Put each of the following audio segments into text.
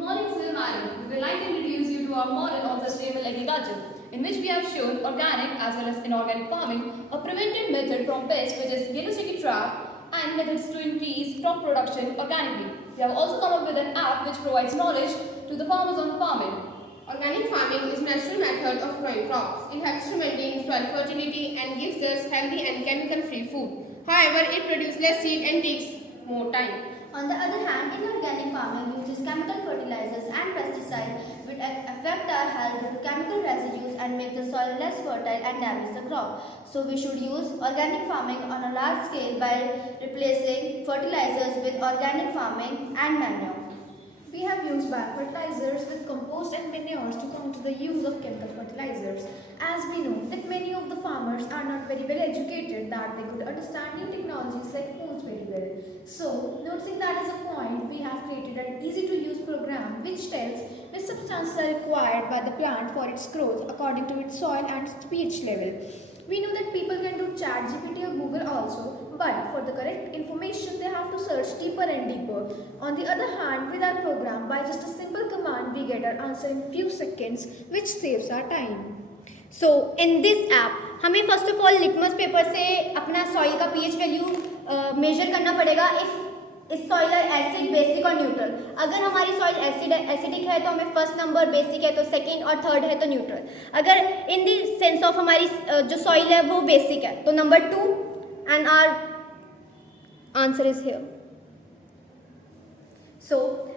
morning, Sil Madam. We would like to introduce you to our model on sustainable agriculture, in which we have shown organic as well as inorganic farming, a preventive method from pests which is yellow sticky trap, and methods to increase crop production organically. We have also come up with an app which provides knowledge to the farmers on farming. Organic farming is a natural method of growing crops. It helps to maintain soil fertility and gives us healthy and chemical-free food. However, it produces less seed and takes more time. On the other hand, inorganic farming uses chemical fertilizers and pesticides which affect our health due to chemical residues and make the soil less fertile and damage the crop. So we should use organic farming on a large scale by replacing fertilizers with organic farming and manure. We have used biofertilizers with compost and manures to counter the use of chemical fertilizers. As we know that many of the farmers are not very well educated that they could understand new technologies like phones very well. So, noticing that as a point, we have created an easy to use program which tells which substances are required by the plant for its growth according to its soil and its pH level. We know that people can do ChatGPT or Google also, but for the correct information they have to search deeper and deeper. On the other hand, with our program, by just a simple command we get our answer in few seconds, which saves our time. So in this app हमें first of all litmus paper से अपना soil का pH value measure करना पड़ेगा इस soil है acid, basic और neutral. अगर हमारी soil acidic है तो हमें first number, basic है तो second और third है तो neutral. अगर in the sense of हमारी जो soil है वो basic है तो number 2 and our answer is here. So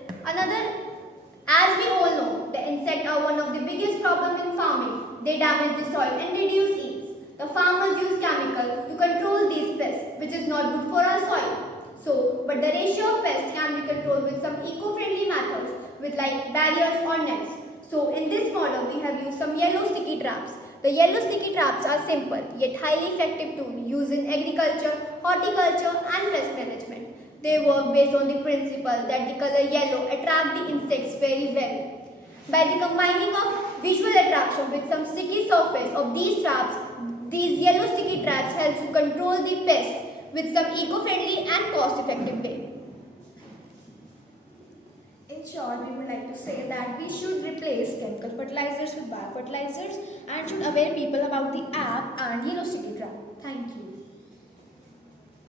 as we all know, the insects are one of the biggest problems in farming. They damage the soil and reduce yields. The farmers use chemicals to control these pests, which is not good for our soil. But the ratio of pests can be controlled with some eco-friendly methods, with like barriers or nets. So in this model, we have used some yellow sticky traps. The yellow sticky traps are simple yet highly effective tool used in agriculture, horticulture, and pest management. They work based on the principle that the color yellow attracts the insects very well. By the combining of visual attraction with some sticky surface of these traps, these yellow sticky traps help to control the pests with some eco-friendly and cost-effective way. In short, we would like to say that we should replace chemical fertilizers with biofertilizers and should aware people about the app and yellow sticky trap. Thank you.